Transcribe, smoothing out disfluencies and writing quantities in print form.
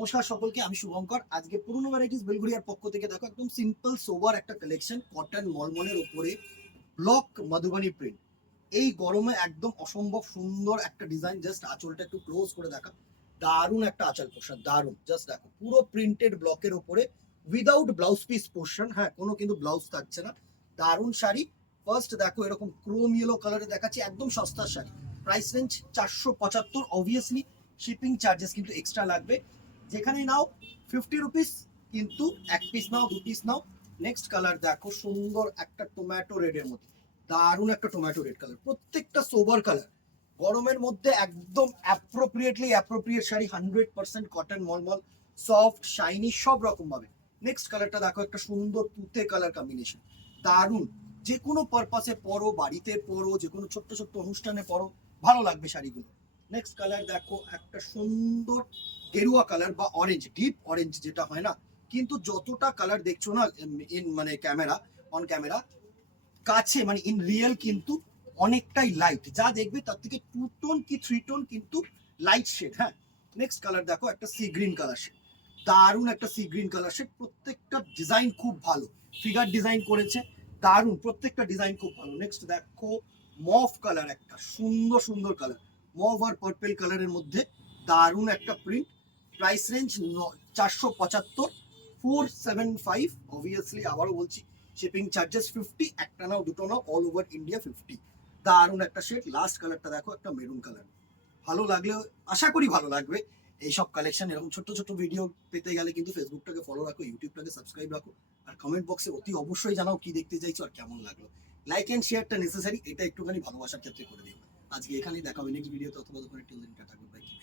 নমস্কার সকলকে, আমি শুভঙ্কর। আজকে পুরনো ভ্যারাইটিস বেলঘড়িয়ার পক্ষ থেকে দেখো একদম সিম্পল সোবার একটা কালেকশন, কটন মলমলের উপরে ব্লক মধুবনী প্রিন্ট। এই গরমে একদম অসম্ভব সুন্দর একটা ডিজাইন। জাস্ট আঁচলটা একটু ক্লোজ করে দেখা, দারুণ একটা আঁচল পোর্শন, দারুণ। জাস্ট দেখো পুরো প্রিন্টেড ব্লকের উপরে উইদাউট ব্লাউজ পিস পোর্শন, হ্যাঁ কোনো কিন্তু ব্লাউজ থাকছে না। দারুণ শাড়ি। ফার্স্ট দেখো এরকম ক্রোম ইয়েলো কালারে দেখাচ্ছি, একদম সস্তার sari. Price range 475। Obviously shipping charges কিন্তু এক্সট্রা লাগবে। যেখানে নাও 50 রুপিস, কিন্তু এক পিস নাও, দু পিস নাও। নেক্সট কালার দেখো, সুন্দর একটা টমেটো রেডের মধ্যে, দারুণ একটা টমেটো রেড কালার। প্রত্যেকটা সোবার কালার, গরমের মধ্যে একদম appropriate sari. 100% cotton mulmul, soft shiny সব রকম ভাবে। নেক্সট কালারটা দেখো, একটা সুন্দর তুতে কালার কম্বিনেশন, দারুণ। যে কোনো পারপাসে পরো, বাড়িতে পরো, যে কোনো ছোট্ট ছোট্ট অনুষ্ঠানে পরো, ভালো লাগবে শাড়িগুলো। নেক্সট কালার দেখো, একটা সুন্দর গেরুয়া কালার বা অরেঞ্জ, ডিপ অরেঞ্জ যেটা হয় না, কিন্তু যতটা কালার দেখছো না ইন মানে ক্যামেরা, অন ক্যামেরা, কাছে মানে ইন রিয়েল কিন্তু অনেকটাই লাইট। যা দেখবে তার থেকে 2 টোন কি 3 টোন কিন্তু লাইট শেড। হ্যাঁ, নেক্সট কালার দেখো, একটা সি গ্রিন কালার শেড, দারুণ একটা সি গ্রিন কালার শেড। প্রত্যেকটা ডিজাইন খুব ভালো, ফিগার ডিজাইন করেছে, দারুণ। প্রত্যেকটা ডিজাইন খুব ভালো। নেক্সট দেখো, মভ কালার, একটা সুন্দর সুন্দর কালার, মভ আর পার্পেল কালারের মধ্যে দারুণ একটা প্রিন্ট। Price range 475, 475। অবভিয়াসলি আবারও বলছি, শিপিং চার্জেস 50। একটা নাও, দুটো নাও, অল ওভার ইন্ডিয়া 50। দারুণ একটা শেড। লাস্ট কালারটা দেখো, একটা মেরুন কালার। ভালো লাগলে, আশা করি ভালো লাগবে এইসব কালেকশন। এরকম ছোট্ট ছোট্ট ভিডিও পেতে গেলে কিন্তু ফেসবুকটাকে ফলো রাখো, ইউটিউবটাকে সাবস্ক্রাইব রাখো, আর কমেন্ট বক্সে অতি অবশ্যই জানাও কি দেখতে চাইছো আর কেমন লাগলো। লাইক এন্ড শেয়ারটা নেসেসারি, এটা একটুখানি ভালোবাসার ক্ষেত্রে করে দিও। আজকে এখানেই দেখা হবে নেক্সট ভিডিওতে, অথবা দোকানে টিল দিন, টাটা, গুড বাই, কিপ